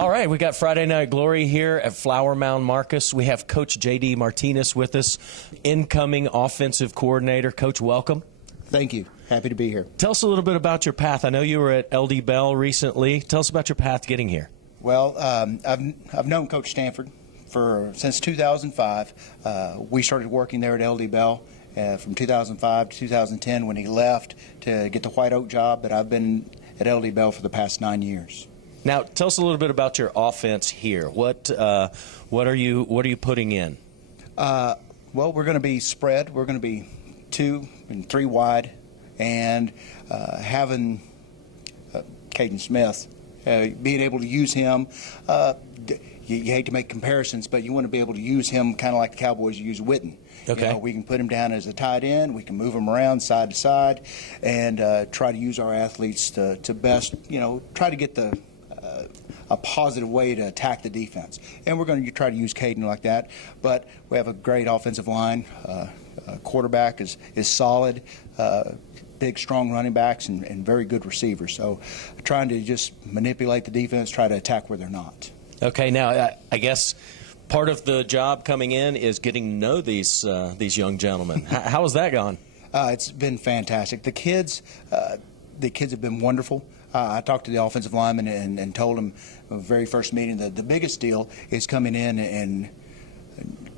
All right, we got Friday Night Glory here at Flower Mound Marcus. We have Coach J.D. Martinez with us, incoming offensive coordinator. Coach, welcome. Thank you. Happy to be here. Tell us a little bit about your path. I know you were at LD Bell recently. Tell us about your path getting here. Well, I've known Coach Stanford since 2005. We started working there at LD Bell from 2005 to 2010 when he left to get the White Oak job, but I've been at LD Bell for the past 9 years. Now, tell us a little bit about your offense here. What are you putting in? Well, we're going to be spread. We're going to be 2 and 3 wide, and having Caden Smith, being able to use him. You hate to make comparisons, but you want to be able to use him kind of like the Cowboys use Witten. Okay. You know, we can put him down as a tight end. We can move him around side to side, and try to use our athletes to best, try to get a positive way to attack the defense. And we're going to try to use Caden like that. But we have a great offensive line. Quarterback is solid. Big, strong running backs and very good receivers. So trying to just manipulate the defense, try to attack where they're not. Okay, now I guess part of the job coming in is getting to know these young gentlemen. How has that gone? It's been fantastic. The kids have been wonderful. I talked to the offensive lineman and told him the very first meeting that the biggest deal is coming in and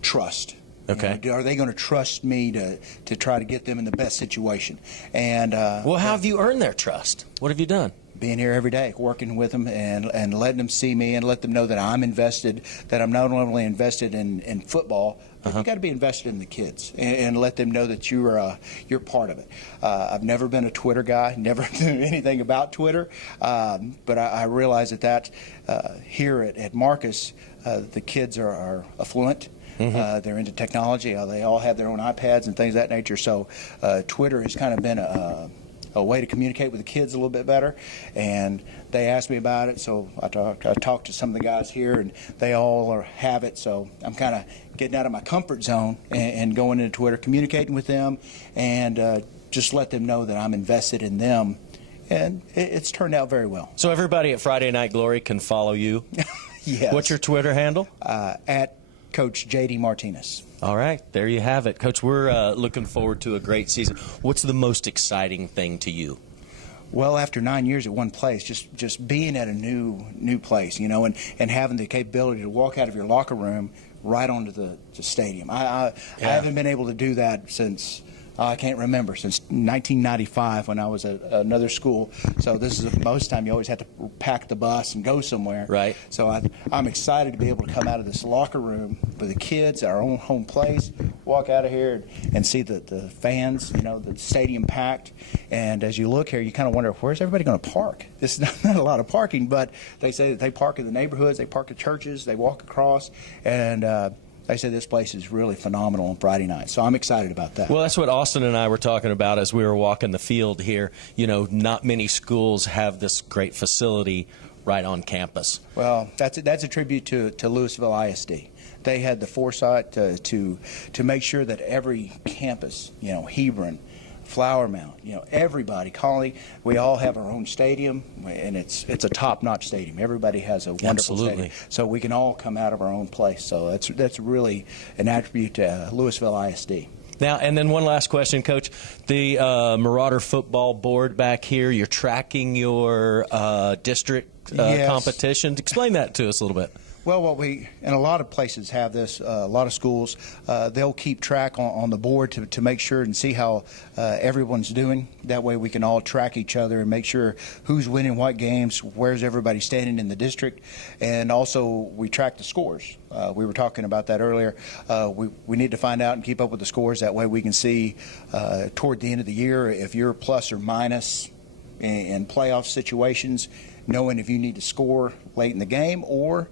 trust. Okay. Are they going to trust me to try to get them in the best situation? And well, how have you earned their trust? What have you done? Being here every day, working with them and letting them see me and let them know that I'm invested, that I'm not only invested in football, but you got to be invested in the kids and let them know that you're part of it. I've never been a Twitter guy, never knew anything about Twitter, but I realize that here at Marcus, the kids are affluent. They're into technology. They all have their own iPads and things of that nature. So Twitter has kind of been a way to communicate with the kids a little bit better, and they asked me about it, so I talked to some of the guys here, and they all have it, so I'm kind of getting out of my comfort zone and going into Twitter, communicating with them, and just let them know that I'm invested in them, and it's turned out very well. So everybody at Friday Night Glory can follow you? Yes. What's your Twitter handle? At Coach J.D. Martinez. All right, there you have it. Coach, we're looking forward to a great season. What's the most exciting thing to you? Well, after 9 years at one place, just being at a new place, and having the capability to walk out of your locker room right onto the stadium. I haven't been able to do that since, I can't remember, since 1995 when I was at another school. So this is the most time you always have to pack the bus and go somewhere. Right. So I'm excited to be able to come out of this locker room with the kids, our own home place, walk out of here and see the fans, the stadium packed. And as you look here, you kind of wonder, where's everybody going to park? This is not a lot of parking, but they say that they park in the neighborhoods, they park at churches, they walk across, and they say this place is really phenomenal on Friday night, so I'm excited about that. Well, that's what Austin and I were talking about as we were walking the field here. Not many schools have this great facility right on campus. Well, that's a tribute to Louisville ISD. They had the foresight to make sure that every campus, Hebron, Flower Mound, everybody, Colony, we all have our own stadium, and it's a top-notch stadium. Everybody has a wonderful stadium, so we can all come out of our own place. So that's really an attribute to Louisville ISD. Now, and then one last question, Coach. The Marauder Football Board back here, you're tracking your district competitions. Explain that to us a little bit. Well, what we, and a lot of places have this, a lot of schools, they'll keep track on the board to make sure and see how everyone's doing. That way we can all track each other and make sure who's winning what games, where's everybody standing in the district, and also we track the scores. We were talking about that earlier. We need to find out and keep up with the scores. That way we can see toward the end of the year if you're plus or minus in playoff situations, knowing if you need to score late in the game, or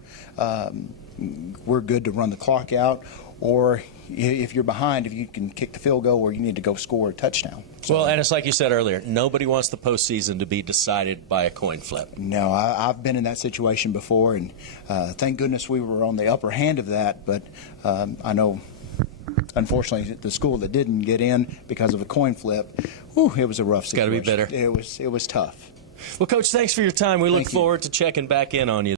we're good to run the clock out, or if you're behind, if you can kick the field goal, or you need to go score a touchdown. So, well, and it's like you said earlier, nobody wants the postseason to be decided by a coin flip. No, I've been in that situation before, and thank goodness we were on the upper hand of that, but I know, unfortunately, the school that didn't get in because of a coin flip, it was a rough situation. Got to be bitter. It was tough. Well, Coach, thanks for your time. We look forward to checking back in on you.